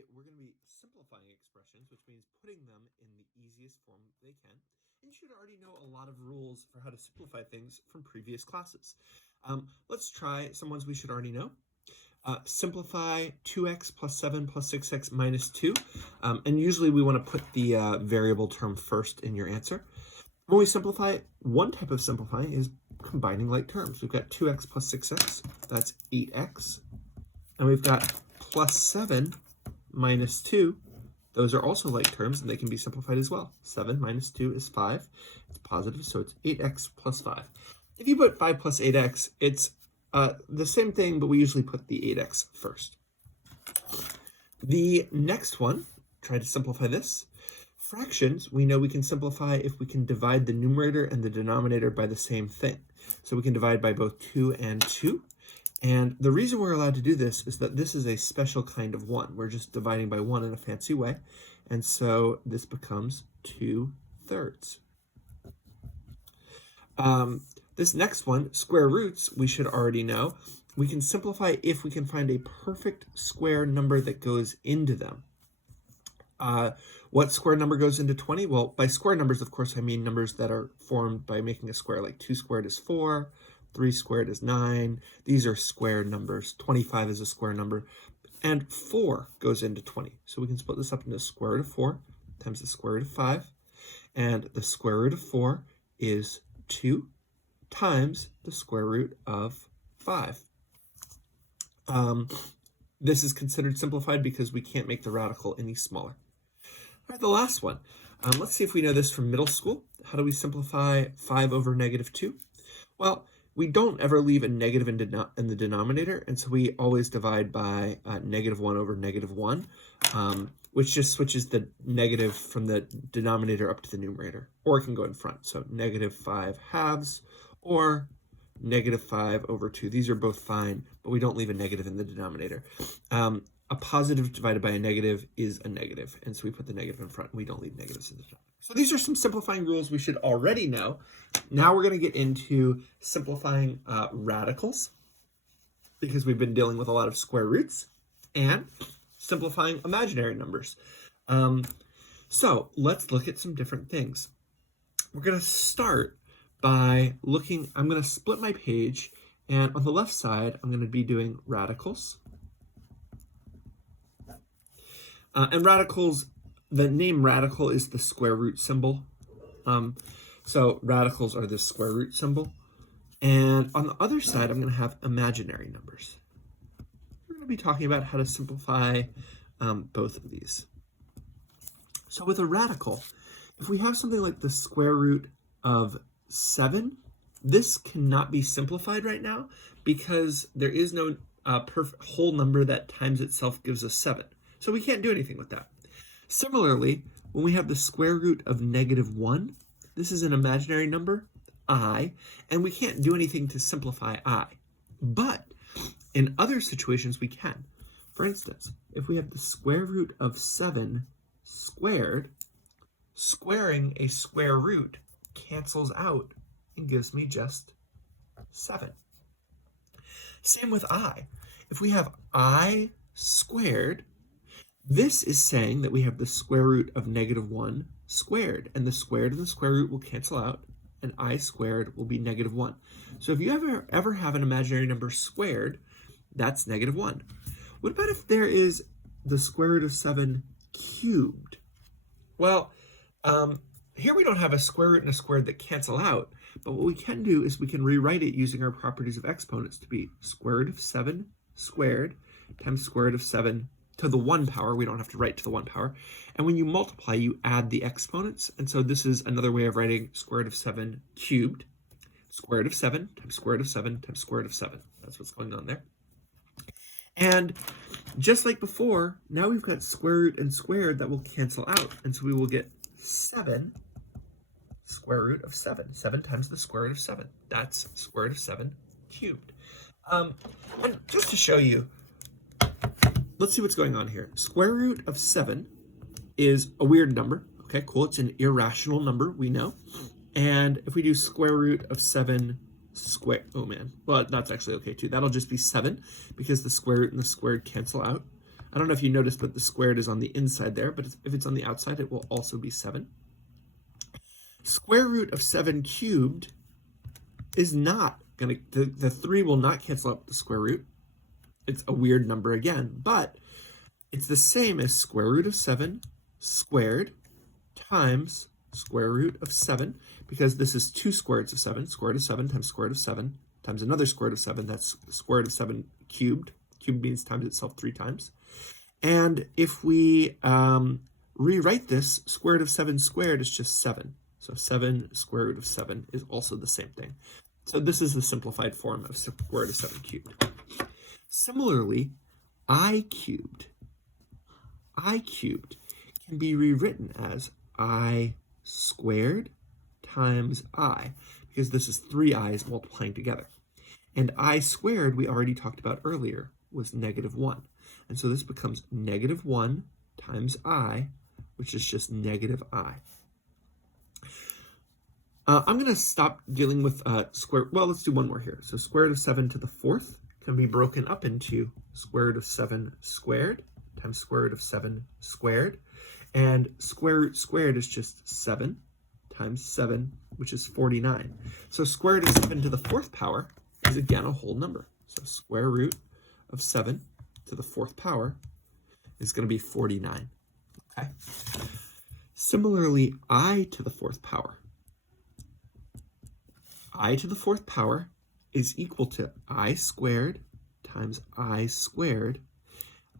Today, we're going to be simplifying expressions, which means putting them in the easiest form they can. And you should already know a lot of rules for how to simplify things from previous classes. Let's try some ones we should already know. Simplify 2x plus 7 plus 6x minus 2. And usually we want to put the variable term first in your answer. When we simplify, one type of simplifying is combining like terms. We've got 2x plus 6x, that's 8x. And we've got plus 7 minus 2. Those are also like terms, and they can be simplified as well. 7 minus 2 is 5. It's positive, so it's 8x plus 5. If you put 5 plus 8x, it's the same thing, but we usually put the 8x first. The next one, try to simplify this. Fractions, we know we can simplify if we can divide the numerator and the denominator by the same thing. So we can divide by both 2 and 2. And the reason we're allowed to do this is that this is a special kind of 1. We're just dividing by 1 in a fancy way. And so this becomes 2/3. This next one, square roots, we should already know. We can simplify if we can find a perfect square number that goes into them. What square number goes into 20? Well, by square numbers, of course, I mean numbers that are formed by making a square, like 2 squared is 4, 3 squared is 9. These are square numbers. 25 is a square number. And 4 goes into 20. So we can split this up into the square root of 4 times the square root of 5. And the square root of 4 is 2 times the square root of 5. This is considered simplified because we can't make the radical any smaller. All right, the last one. Let's see if we know this from middle school. How do we simplify 5 over negative 2? Well, we don't ever leave a negative in the denominator, and so we always divide by negative 1 over negative 1, which just switches the negative from the denominator up to the numerator, or it can go in front. So negative 5 halves or negative 5 over 2. These are both fine, but we don't leave a negative in the denominator. A positive divided by a negative is a negative, and so we put the negative in front, and we don't leave negatives in the denominator. So these are some simplifying rules we should already know. Now we're going to get into simplifying radicals, because we've been dealing with a lot of square roots, and simplifying imaginary numbers. So let's look at some different things. We're going to start by looking, I'm going to split my page, and on the left side, I'm going to be doing radicals. And radicals, the name radical is the square root symbol. So radicals are this square root symbol. And on the other side, I'm going to have imaginary numbers. We're going to be talking about how to simplify both of these. So with a radical, if we have something like the square root of 7, this cannot be simplified right now because there is no perfect whole number that times itself gives us 7. So we can't do anything with that. Similarly, when we have the square root of negative 1, this is an imaginary number, I, and we can't do anything to simplify I. But in other situations, we can. For instance, if we have the square root of 7 squared, squaring a square root cancels out and gives me just 7. Same with I. If we have I squared, this is saying that we have the square root of negative 1 squared, and the squared and the square root will cancel out, and I squared will be negative 1. So if you ever have an imaginary number squared, that's negative 1. What about if there is the square root of 7 cubed? Well, here we don't have a square root and a squared that cancel out, but what we can do is we can rewrite it using our properties of exponents to be square root of 7 squared times square root of 7 to the 1 power. We don't have to write to the 1 power. And when you multiply, you add the exponents. And so this is another way of writing square root of 7 cubed. Square root of 7 times square root of 7 times square root of 7. That's what's going on there. And just like before, now we've got square root and squared that will cancel out. And so we will get 7 square root of 7. 7 times the square root of 7. That's square root of 7 cubed. And just to show you, let's see what's going on here. Square root of 7 is a weird number. Okay, cool. It's an irrational number, we know. And if we do square root of 7 squared, oh man, well, that's actually okay too. That'll just be 7 because the square root and the squared cancel out. I don't know if you noticed, but the squared is on the inside there, but if it's on the outside, it will also be 7. Square root of 7 cubed is not going to, the 3 will not cancel out the square root. It's a weird number again, but it's the same as square root of 7 squared times square root of 7, because this is 2 square roots of 7, square root of 7 times square root of 7 times another square root of 7, that's square root of 7 cubed. Cubed means times itself 3 times. And if we rewrite this, square root of 7 squared is just 7. So 7 square root of 7 is also the same thing. So this is the simplified form of square root of 7 cubed. Similarly, I cubed can be rewritten as I squared times I, because this is 3 i's multiplying together. And I squared, we already talked about earlier, was -1. And so this becomes -1 times I, which is just -I. I'm going to stop dealing with well, let's do one more here. So square root of 7 to the 4th can be broken up into square root of 7 squared times square root of 7 squared. And square root squared is just 7 times 7, which is 49. So square root of 7 to the 4th power is again a whole number. So square root of 7 to the 4th power is going to be 49. Okay. Similarly, I to the 4th power. I to the 4th power is equal to I squared times I squared.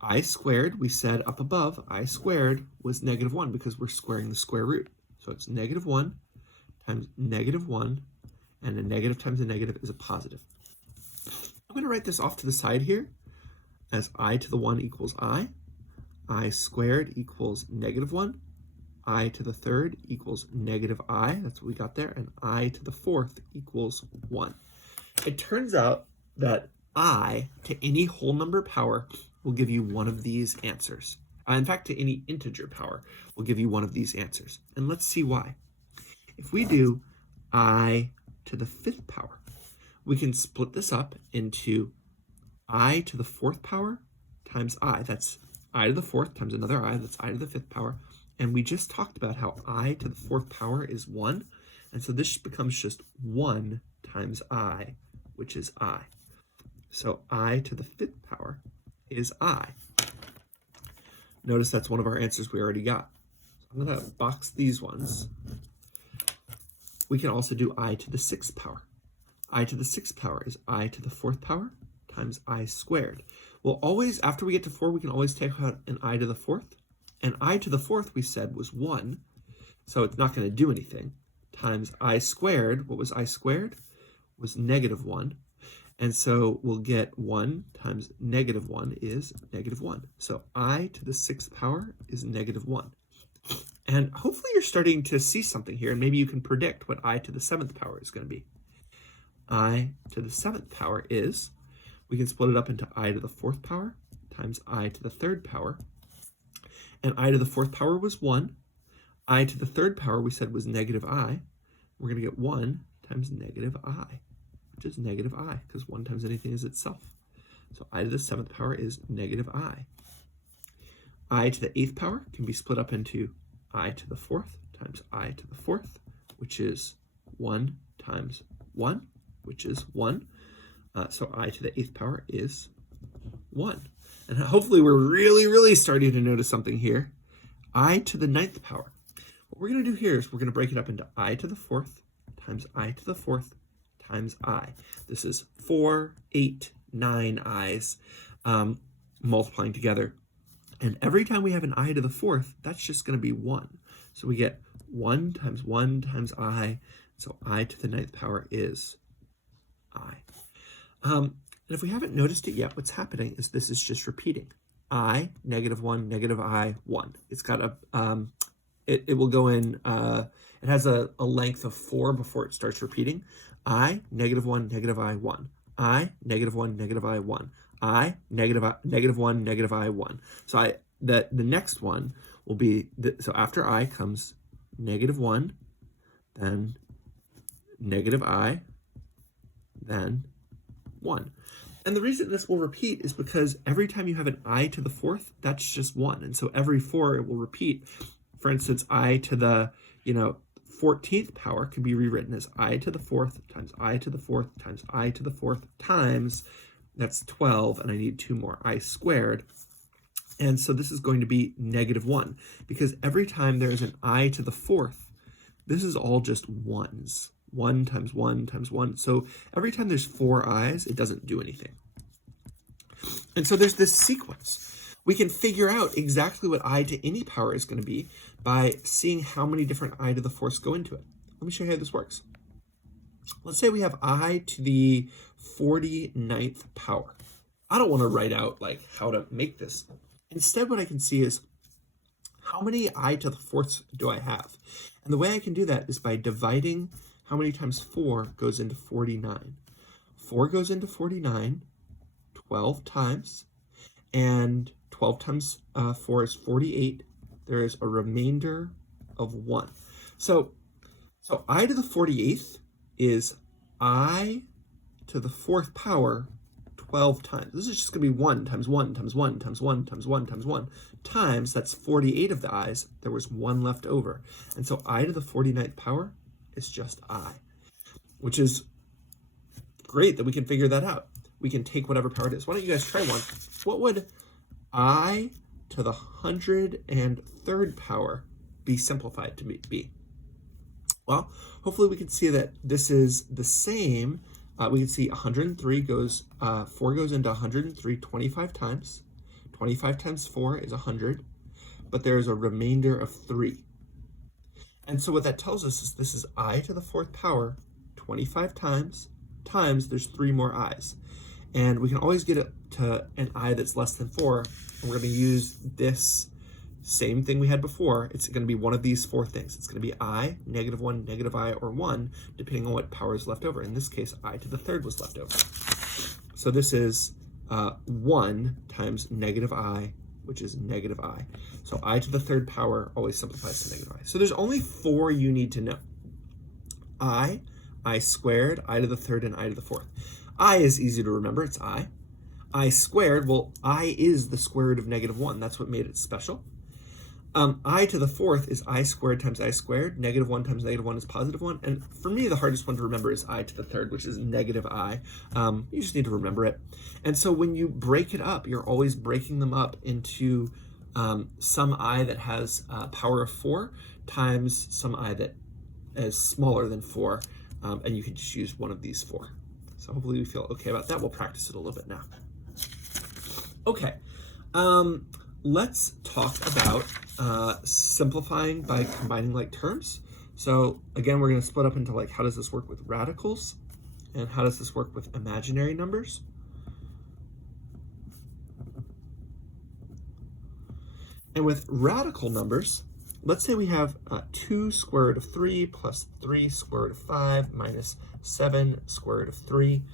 I squared, we said up above, I squared was -1 because we're squaring the square root. So it's -1 times -1, and a negative times a negative is a positive. I'm going to write this off to the side here as I to the 1 equals I squared equals -1, I to the 3rd equals -I, that's what we got there, and I to the 4th equals 1. It turns out that I to any whole number power will give you one of these answers. In fact, to any integer power will give you one of these answers. And let's see why. If we do I to the 5th power, we can split this up into I to the 4th power times I. That's I to the 4th times another I, that's I to the 5th power. And we just talked about how I to the 4th power is 1. And so this becomes just 1 times I, which is I. So I to the 5th power is I. Notice that's one of our answers we already got. So I'm going to box these ones. We can also do I to the 6th power. I to the 6th power is I to the 4th power times I squared. We'll always, after we get to 4, we can always take out an I to the 4th. And I to the 4th we said was 1, so it's not going to do anything, times I squared. What was I squared? Was -1. And so we'll get 1 times -1 is -1. So I to the 6th power is -1. And hopefully you're starting to see something here, and maybe you can predict what I to the 7th power is going to be. I to the 7th power is, we can split it up into I to the 4th power times I to the 3rd power. And I to the 4th power was 1. I to the 3rd power we said was -I. We're going to get 1 times -I, which is -I, because 1 times anything is itself. So I to the 7th power is -I. I to the 8th power can be split up into I to the 4th times I to the 4th, which is 1 times 1, which is 1. So I to the 8th power is 1. And hopefully we're really starting to notice something here. I to the 9th power. What we're going to do here is we're going to break it up into I to the 4th times I to the 4th times I. This is 4, 8, 9 i's multiplying together. And every time we have an I to the 4th, that's just going to be 1. So we get 1 times I. So I to the 9th power is I. And if we haven't noticed it yet, what's happening is this is just repeating. I, -1, I, 1. It's got a, it will go in, it has a length of 4 before it starts repeating. I, -1, I, 1. I, -1, I, 1. I, -1, I, 1. So the next one will be, so after I comes -1, then I, then 1. And the reason this will repeat is because every time you have an I to the fourth, that's just 1. And so every 4 it will repeat. For instance, I to the, 14th power can be rewritten as I to the fourth times I to the fourth times I to the fourth times, that's 12, and I need 2 more, I squared. And so this is going to be -1, because every time there is an I to the fourth, this is all just ones. 1 times 1 times 1. So every time there's 4 i's, it doesn't do anything. And so there's this sequence. We can figure out exactly what I to any power is going to be by seeing how many different I to the fourths go into it. Let me show you how this works. Let's say we have I to the 49th power. I don't want to write out like how to make this. Instead, what I can see is how many I to the fourths do I have? And the way I can do that is by dividing how many times 4 goes into 49. 4 goes into 49 12 times, and 12 times 4 is 48. There is a remainder of 1. So I to the 48th is I to the 4th power 12 times. This is just going to be 1 times 1 times 1 times 1 times 1 times 1 times, that's 48 of the i's. There was 1 left over. And so I to the 49th power is just I, which is great that we can figure that out. We can take whatever power it is. Why don't you guys try one? What would I to the 103rd power be simplified to be? Well, hopefully we can see that this is the same. We can see 103 goes, 4 goes into 103 25 times. 25 times 4 is 100, but there is a remainder of 3. And so what that tells us is this is I to the 4th power 25 times, there's 3 more i's. And we can always get it to an I that's less than 4. And we're going to use this same thing we had before. It's going to be one of these 4 things. It's going to be I, -1, -I, or 1, depending on what power is left over. In this case, I to the 3rd was left over. So this is 1 times -I, which is -I. So I to the 3rd power always simplifies to -I. So there's only 4 you need to know. I squared, I to the 3rd, and I to the 4th. I is easy to remember, it's I squared, well, I is the square root of -1. That's what made it special. I to the 4th is I squared times I squared. -1 times -1 is +1. And for me, the hardest one to remember is I to the 3rd, which is -I. You just need to remember it. And so when you break it up, you're always breaking them up into some I that has power of 4 times some I that is smaller than 4. And you can just use one of these 4. So hopefully we feel okay about that. We'll practice it a little bit now. Okay, let's talk about simplifying by combining like terms. So again, we're going to split up into like, how does this work with radicals? And how does this work with imaginary numbers? And with radical numbers, let's say we have 2 square root of 3 plus 3 square root of 5 minus 7 square root of 3.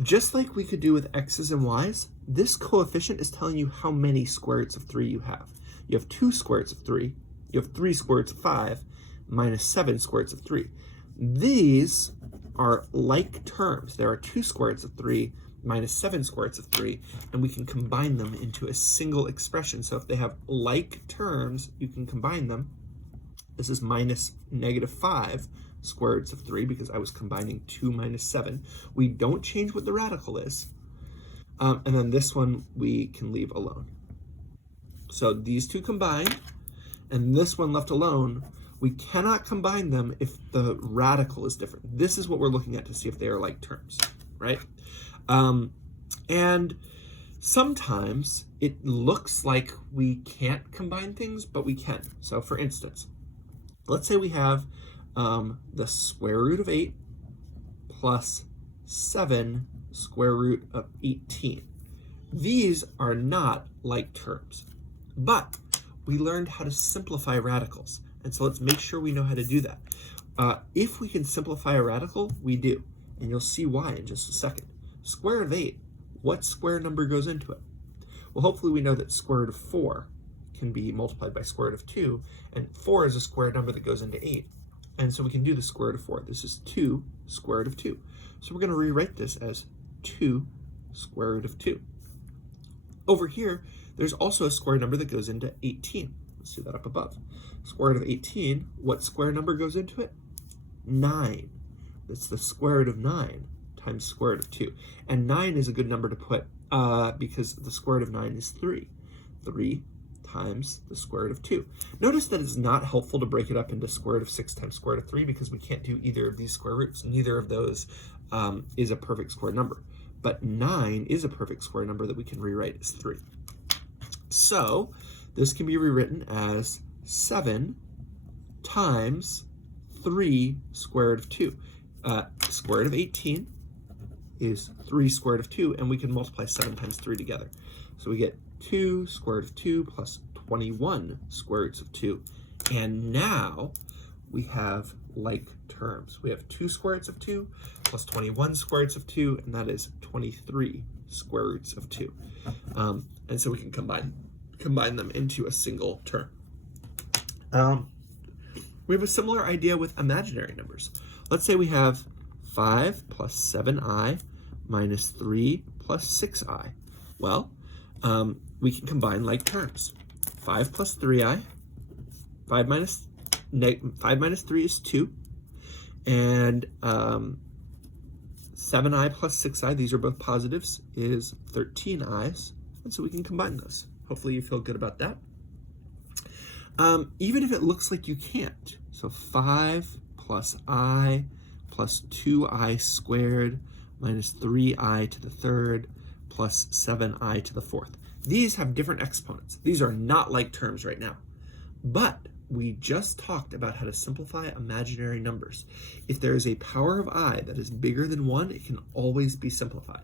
Just like we could do with x's and y's, this coefficient is telling you how many square roots of 3 you have. You have 2 square roots of 3, you have 3 square roots of 5, minus 7 square roots of 3. These are like terms. There are 2 square roots of 3 minus 7 square roots of 3, and we can combine them into a single expression. So if they have like terms, you can combine them. This is minus -5 square roots of 3 because I was combining 2 minus 7. We don't change what the radical is. And then this one we can leave alone. So these two combined, and this one left alone, we cannot combine them if the radical is different. This is what we're looking at to see if they are like terms, right? And sometimes it looks like we can't combine things, but we can. So for instance, let's say we have the square root of 8 plus 7 square root of 18. These are not like terms, but we learned how to simplify radicals. And so let's make sure we know how to do that. If we can simplify a radical, we do. And you'll see why in just a second. Square root of 8, what square number goes into it? Well, hopefully we know that square root of 4 can be multiplied by square root of 2, and 4 is a square number that goes into 8. And so we can do the square root of 4. This is 2 square root of 2. So we're going to rewrite this as 2 square root of 2. Over here, there's also a square number that goes into 18. Let's do that up above. Square root of 18, what square number goes into it? 9. It's the square root of 9 times square root of 2. And 9 is a good number to put because the square root of 9 is 3. 3 times the square root of 2. Notice that it's not helpful to break it up into square root of 6 times square root of 3 because we can't do either of these square roots. Neither of those is a perfect square number. But 9 is a perfect square number that we can rewrite as 3. So this can be rewritten as 7 times 3 square root of 2. Square root of 18 is 3 square root of 2, and we can multiply 7 times 3 together. So we get 2 square root of 2 plus 21 square roots of 2. And now we have like terms. We have 2 square roots of 2 plus 21 square roots of 2, and that is 23 square roots of 2. And so we can combine them into a single term. We have a similar idea with imaginary numbers. Let's say we have 5 plus 7i minus 3 plus 6i. Well, we can combine like terms. 5 plus 3i, 5 minus 3 is 2, and 7i plus 6i, these are both positives, is 13i's, and so we can combine those. Hopefully you feel good about that. Even if it looks like you can't, so 5 plus I plus 2i squared minus 3i to the third plus 7i to the fourth. These have different exponents. These are not like terms right now. But we just talked about how to simplify imaginary numbers. If there is a power of I that is bigger than 1, it can always be simplified.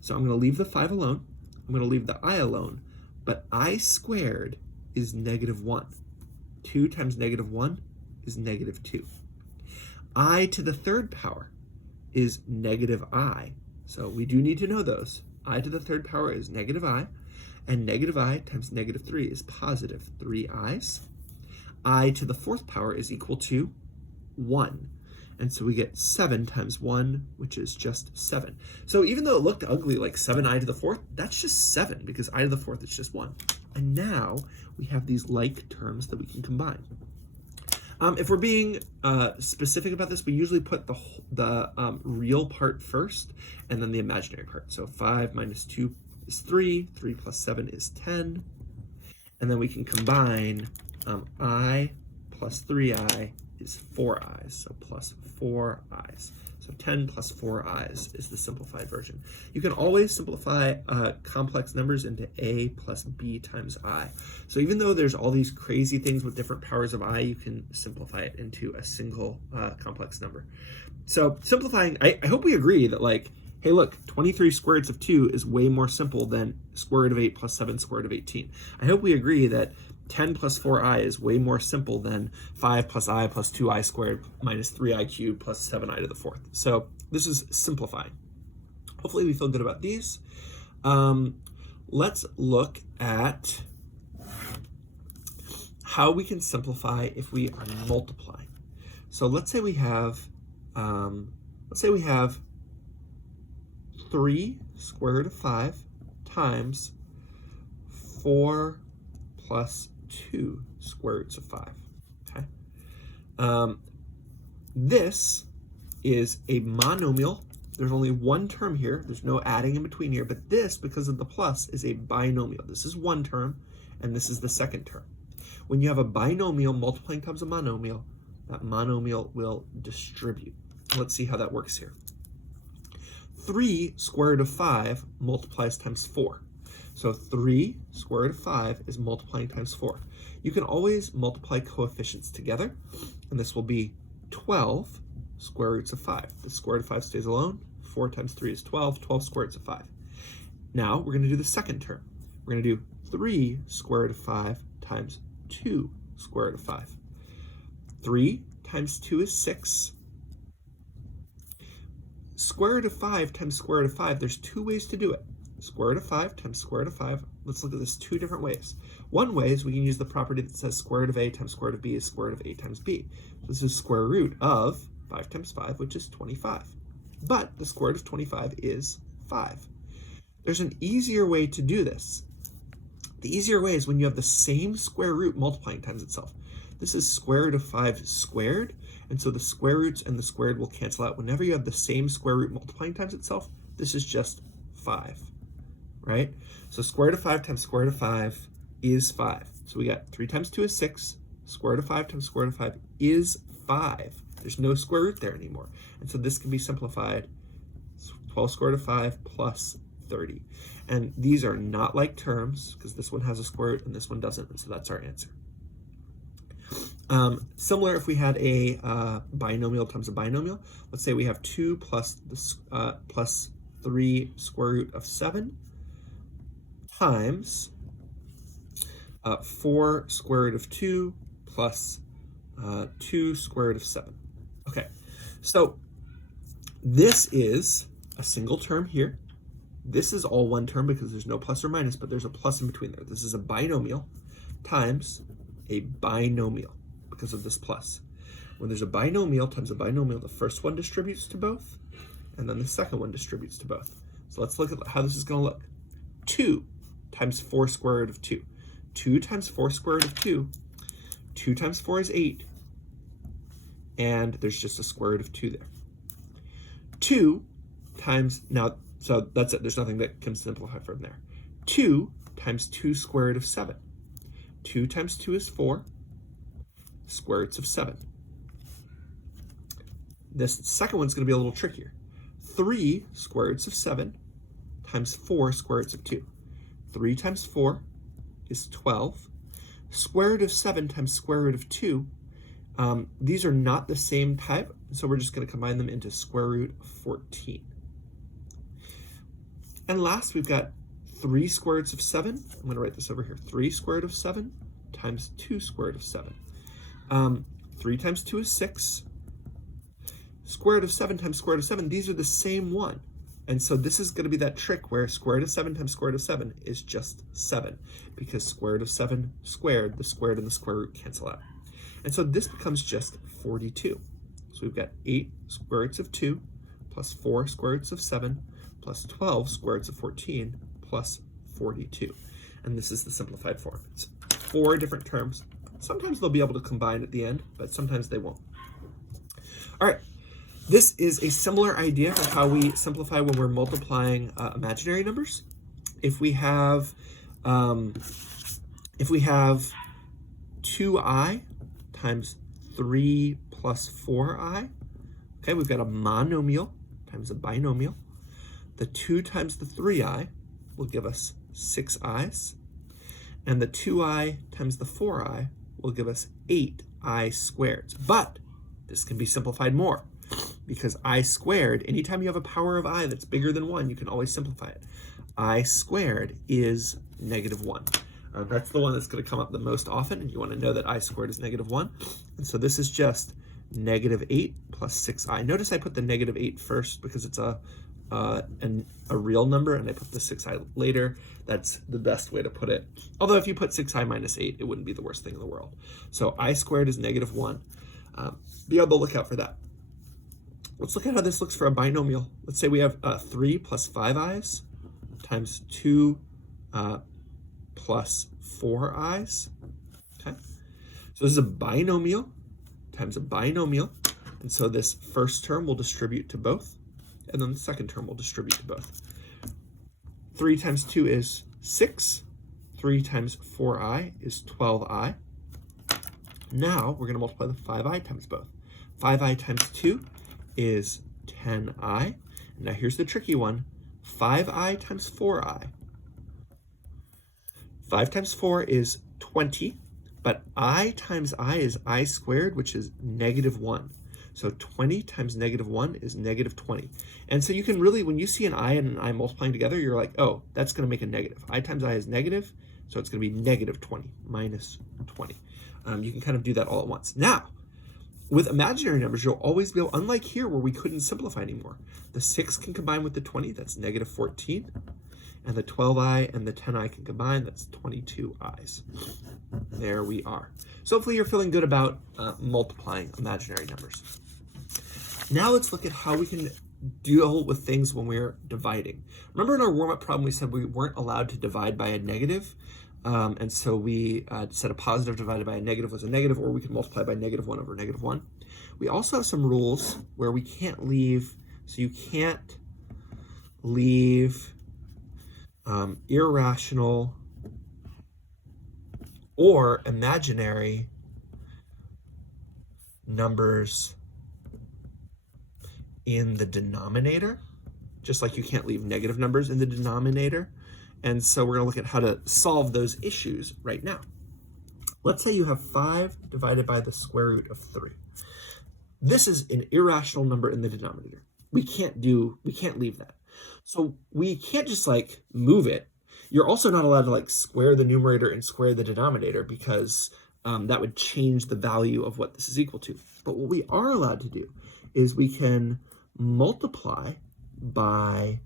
So I'm going to leave the 5 alone. I'm going to leave the I alone. But I squared is negative 1. 2 times negative 1 is negative 2. I to the third power is negative I. So we do need to know those. I to the third power is negative I. And negative I times negative 3 is positive 3i's. I to the fourth power is equal to 1. And so we get 7 times 1, which is just 7. So even though it looked ugly like 7i to the fourth, that's just 7 because I to the fourth is just 1. And now we have these like terms that we can combine. If we're being specific about this, we usually put the real part first and then the imaginary part. So 5 minus 2 is 3, 3 plus 7 is 10. And then we can combine I plus 3i is 4i's, so plus 4i's. So 10 plus 4i's is the simplified version. You can always simplify complex numbers into a plus b times I. So even though there's all these crazy things with different powers of I, you can simplify it into a single complex number. So simplifying, I hope we agree that like, hey look, 23 square roots of 2 is way more simple than square root of 8 plus 7 square root of 18. I hope we agree that 10 plus 4i is way more simple than 5 plus I plus 2i squared minus 3i cubed plus 7i to the fourth. So this is simplifying. Hopefully we feel good about these. Let's look at how we can simplify if we are multiplying. So let's say we have 3 square root of 5 times 4 plus 2 square roots of 5, okay? This is a monomial. There's only one term here. There's no adding in between here, but this, because of the plus, is a binomial. This is one term, and this is the second term. When you have a binomial multiplying times a monomial, that monomial will distribute. Let's see how that works here. 3 square root of 5 multiplies times 4. So 3 square root of 5 is multiplying times 4. You can always multiply coefficients together, and this will be 12 square roots of 5. The square root of 5 stays alone. 4 times 3 is 12. 12 square roots of 5. Now we're going to do the second term. We're going to do 3 square root of 5 times 2 square root of 5. 3 times 2 is 6. Square root of 5 times square root of 5, there's two ways to do it. Square root of 5 times square root of 5. Let's look at this two different ways. One way is we can use the property that says square root of a times square root of b is square root of a times b. So this is square root of 5 times 5, which is 25. But the square root of 25 is 5. There's an easier way to do this. The easier way is when you have the same square root multiplying times itself. This is square root of 5 squared, and so the square roots and the squared will cancel out. Whenever you have the same square root multiplying times itself, this is just 5, right? So square root of 5 times square root of 5 is 5. So we got 3 times 2 is 6. Square root of 5 times square root of 5 is 5. There's no square root there anymore. And so this can be simplified 12 square root of 5 plus 30. And these are not like terms because this one has a square root and this one doesn't, and so that's our answer. Similar if we had a binomial times a binomial. Let's say we have 2 plus 3 square root of 7 times 4 square root of 2 plus 2 square root of 7. Okay, so this is a single term here. This is all one term because there's no plus or minus, but there's a plus in between there. This is a binomial times a binomial because of this plus. When there's a binomial times a binomial, the first one distributes to both, and then the second one distributes to both. So let's look at how this is going to look. 2 times 4 square root of 2. 2 times 4 square root of 2. 2 times 4 is 8. And there's just a square root of 2 there. 2 times, now, so that's it. There's nothing that can simplify from there. 2 times 2 square root of 7. 2 times 2 is 4. Square roots of 7. This second one's going to be a little trickier. 3 square roots of 7 times 4 square roots of 2. 3 times 4 is 12. Square root of 7 times square root of 2. These are not the same type, so we're just going to combine them into square root of 14. And last, we've got 3 square roots of 7. I'm going to write this over here. 3 square root of 7 times 2 square root of 7. 3 times 2 is 6. Square root of 7 times square root of 7, these are the same one. And so this is going to be that trick where square root of 7 times square root of 7 is just 7, because square root of 7 squared, the squared and the square root cancel out. And so this becomes just 42. So we've got 8 square roots of 2 plus 4 square roots of 7 plus 12 square roots of 14 plus 42. And this is the simplified form. It's 4 different terms. Sometimes they'll be able to combine at the end, but sometimes they won't. All right. This is a similar idea of how we simplify when we're multiplying imaginary numbers. If we have 2i times 3 plus 4i, okay, we've got a monomial times a binomial. The 2 times the 3i will give us 6i's, and the 2i times the 4i will give us 8i squared. But this can be simplified more, because I squared, anytime you have a power of I that's bigger than 1, you can always simplify it. I squared is -1. That's the one that's going to come up the most often, and you want to know that I squared is -1. And so this is just -8 plus 6i. Notice I put the -8 first because it's a real number, and I put the 6i later. That's the best way to put it. Although if you put 6i minus 8, it wouldn't be the worst thing in the world. So I squared is -1. Be on the lookout for that. Let's look at how this looks for a binomial. Let's say we have 3 plus 5i's times 2 plus 4i's. Okay, so this is a binomial times a binomial, and so this first term will distribute to both, and then the second term will distribute to both. 3 times 2 is 6. 3 times 4i is 12i. Now we're going to multiply the 5i times both. 5i times 2 is 10i. Now here's the tricky one. 5i times 4i. 5 times 4 is 20, but I times I is I squared, which is -1. So 20 times -1 is -20. And so you can really, when you see an I and an I multiplying together, you're like, oh, that's going to make a negative. I times I is negative, so it's going to be -20, minus 20. You can kind of do that all at once. Now, with imaginary numbers, you'll always be able, unlike here where we couldn't simplify anymore, the 6 can combine with the 20, that's -14, and the 12i and the 10i can combine, that's 22i's. There we are. So hopefully you're feeling good about multiplying imaginary numbers. Now let's look at how we can deal with things when we're dividing. Remember in our warm-up problem, we said we weren't allowed to divide by a negative. And so we said a positive divided by a negative was a negative, or we could multiply by -1 over -1. We also have some rules where we can't leave, so you can't leave irrational or imaginary numbers in the denominator, just like you can't leave negative numbers in the denominator. And so we're going to look at how to solve those issues right now. Let's say you have 5 divided by the square root of 3. This is an irrational number in the denominator. We can't leave that. So we can't just like move it. You're also not allowed to like square the numerator and square the denominator, because that would change the value of what this is equal to. But what we are allowed to do is we can multiply by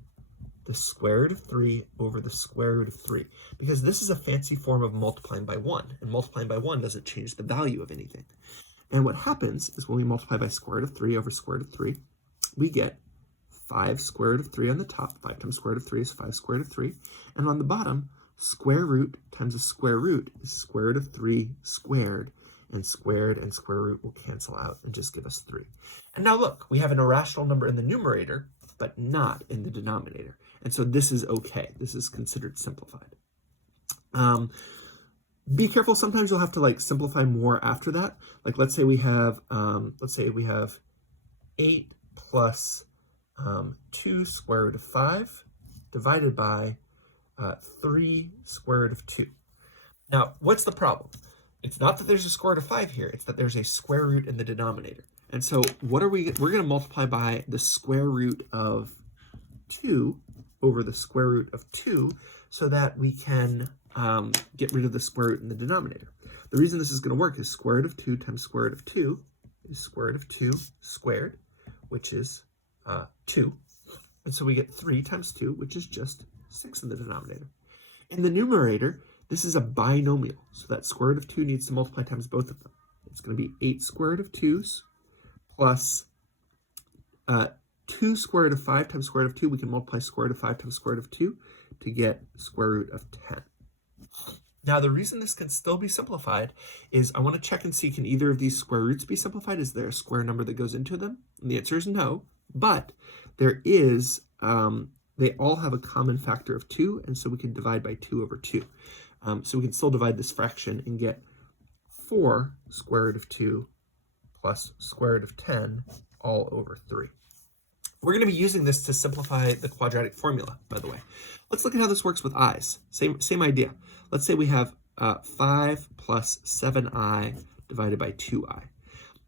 the square root of 3 over the square root of 3, because this is a fancy form of multiplying by 1, and multiplying by 1 doesn't change the value of anything. And what happens is when we multiply by square root of 3 over square root of 3, we get 5 square root of 3 on the top. 5 times square root of 3 is 5 square root of 3. And on the bottom, square root times the square root is square root of 3 squared, and squared and square root will cancel out and just give us 3. And now look, we have an irrational number in the numerator, but not in the denominator. And so this is okay. This is considered simplified. Be careful. Sometimes you'll have to like simplify more after that. Like let's say we have 8 plus 2 square root of 5 divided by 3 square root of 2. Now, what's the problem? It's not that there's a square root of 5 here. It's that there's a square root in the denominator. And so what are we're going to multiply by the square root of 2 over the square root of 2 so that we can get rid of the square root in the denominator. The reason this is going to work is square root of 2 times square root of 2 is square root of 2 squared, which is 2. And so we get 3 times 2, which is just 6 in the denominator. In the numerator, this is a binomial, so that square root of 2 needs to multiply times both of them. It's going to be 8 square root of 2's plus 2 square root of 5 times square root of 2. We can multiply square root of 5 times square root of 2 to get square root of 10. Now, the reason this can still be simplified is I want to check and see, can either of these square roots be simplified? Is there a square number that goes into them? And the answer is no, but there is, they all have a common factor of 2, and so we can divide by 2 over 2. So we can still divide this fraction and get 4 square root of 2 plus square root of 10 all over 3. We're going to be using this to simplify the quadratic formula, by the way. Let's look at how this works with i's. Same idea. Let's say we have 5 plus 7i divided by 2i.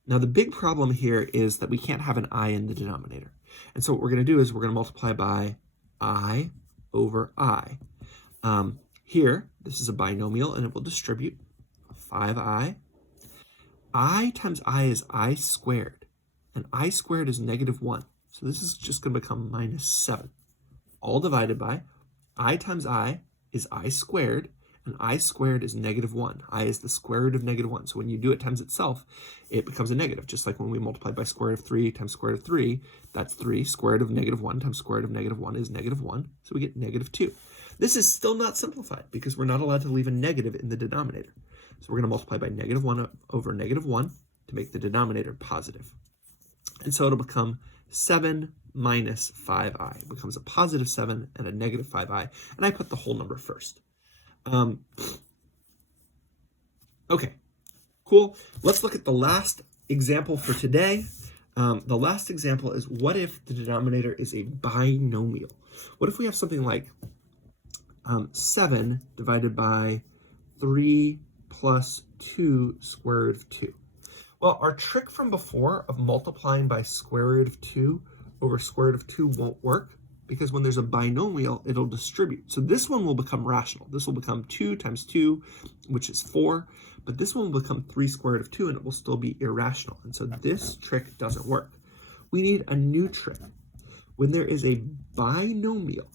Now, the big problem here is that we can't have an I in the denominator. And so what we're going to do is we're going to multiply by I over I. Here, this is a binomial, and it will distribute 5i. I times I is I squared, and I squared is -1. So this is just going to become -7, all divided by I times I is I squared, and I squared is -1. I is the square root of -1. So when you do it times itself, it becomes a negative, just like when we multiply by square root of 3 times square root of 3, that's 3. Square root of -1 times square root of -1 is -1, so we get -2. This is still not simplified because we're not allowed to leave a negative in the denominator. So we're going to multiply by -1 over -1 to make the denominator positive. And so it'll become 7 minus 5i. It becomes a positive 7 and a negative 5i. And I put the whole number first. Okay, cool. Let's look at the last example for today. The last example is, what if the denominator is a binomial? What if we have something like 7 divided by 3 plus 2 square root of 2? Well, our trick from before of multiplying by square root of 2 over square root of 2 won't work, because when there's a binomial, it'll distribute. So this one will become rational. This will become 2 times 2, which is 4, but this one will become 3 square root of 2, and it will still be irrational. And so this trick doesn't work. We need a new trick. When there is a binomial,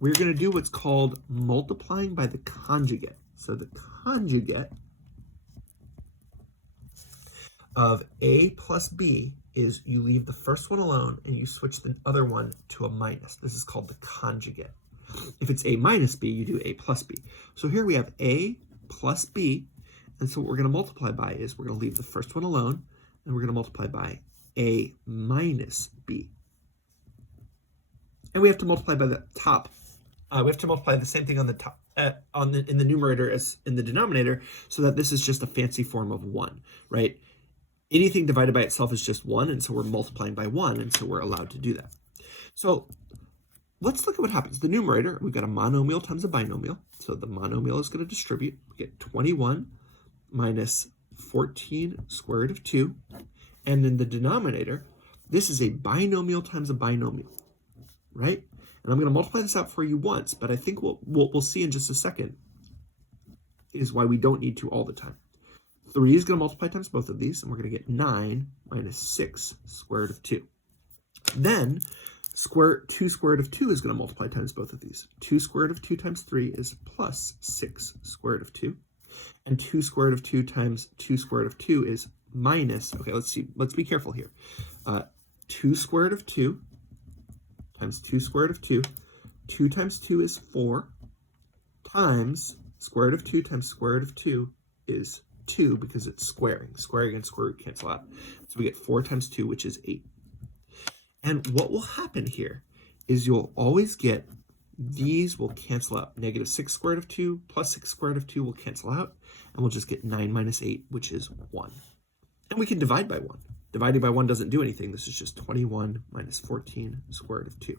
we're going to do what's called multiplying by the conjugate. So the conjugate of a plus b is you leave the first one alone and you switch the other one to a minus. This is called the conjugate. If it's a minus b, you do a plus b. So here we have a plus b, and so what we're going to multiply by is we're going to leave the first one alone, and we're going to multiply by a minus b. And we have to multiply by the top. We have to multiply the same thing on the top, in the numerator as in the denominator, so that this is just a fancy form of 1, right? Anything divided by itself is just 1, and so we're multiplying by 1, and so we're allowed to do that. So let's look at what happens. The numerator, we've got a monomial times a binomial. So the monomial is going to distribute. We get 21 minus 14 square root of 2. And in the denominator, this is a binomial times a binomial, right? And I'm going to multiply this out for you once, but I think what we'll see in just a second is why we don't need to all the time. 3 is going to multiply times both of these, and we're going to get 9 minus 6 square root of 2. Then 2 square root of 2 is going to multiply times both of these. 2 square root of 2 times 3 is plus 6 square root of 2. And 2 square root of 2 times 2 square root of 2 is minus, okay, let's see, let's be careful here. 2 square root of 2 times 2 square root of 2. 2 times 2 is 4, times square root of 2 times square root of 2 is 2, because it's squaring. Squaring and square root cancel out. So we get 4 times 2, which is 8. And what will happen here is you'll always get, these will cancel out. Negative 6 square root of 2 plus 6 square root of 2 will cancel out, and we'll just get 9 minus 8, which is 1. And we can divide by 1. Dividing by 1 doesn't do anything. This is just 21 minus 14 square root of 2.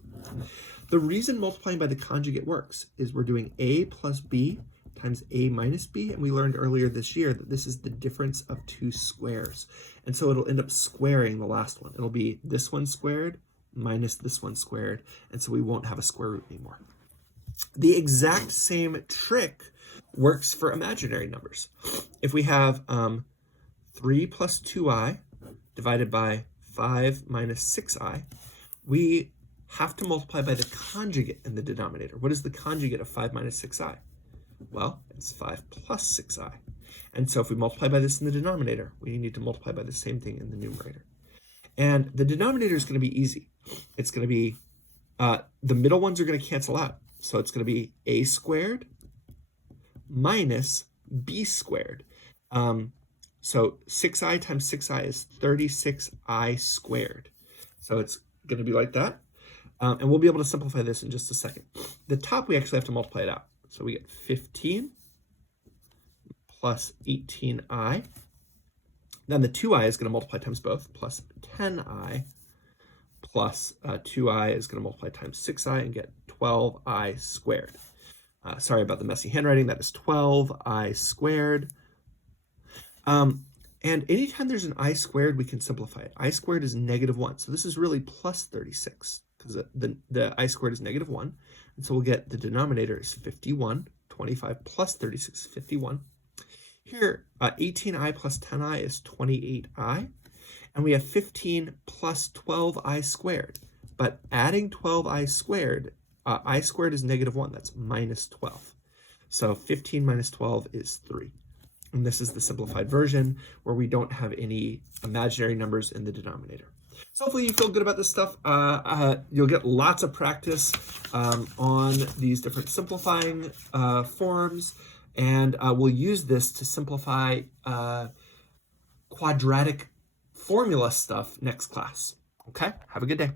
The reason multiplying by the conjugate works is we're doing a plus b times a minus b, and we learned earlier this year that this is the difference of 2 squares. And so it'll end up squaring the last one. It'll be this one squared minus this one squared, and so we won't have a square root anymore. The exact same trick works for imaginary numbers. If we have 3 plus 2i divided by 5 minus 6i, we have to multiply by the conjugate in the denominator. What is the conjugate of 5 minus 6i? Well, it's 5 plus 6i. And so if we multiply by this in the denominator, we need to multiply by the same thing in the numerator. And the denominator is going to be easy. It's going to be, the middle ones are going to cancel out. So it's going to be a squared minus b squared. So 6i times 6i is 36i squared. So it's going to be like that. And we'll be able to simplify this in just a second. The top, we actually have to multiply it out. So we get 15 plus 18i. Then the 2i is going to multiply times both, plus 10i, plus 2i is going to multiply times 6i and get 12i squared. Sorry about the messy handwriting. That is 12i squared. And anytime there's an I squared, we can simplify it. I squared is negative 1. So this is really plus 36, because the I squared is negative 1. And so we'll get the denominator is 51. 25 plus 36 is 51. Here, 18i plus 10i is 28i. And we have 15 plus 12i squared. But adding 12i squared, I squared is negative 1. That's minus 12. So 15 minus 12 is 3. And this is the simplified version where we don't have any imaginary numbers in the denominator. So hopefully you feel good about this stuff. You'll get lots of practice on these different simplifying forms, and we'll use this to simplify quadratic formula stuff next class. Okay, have a good day.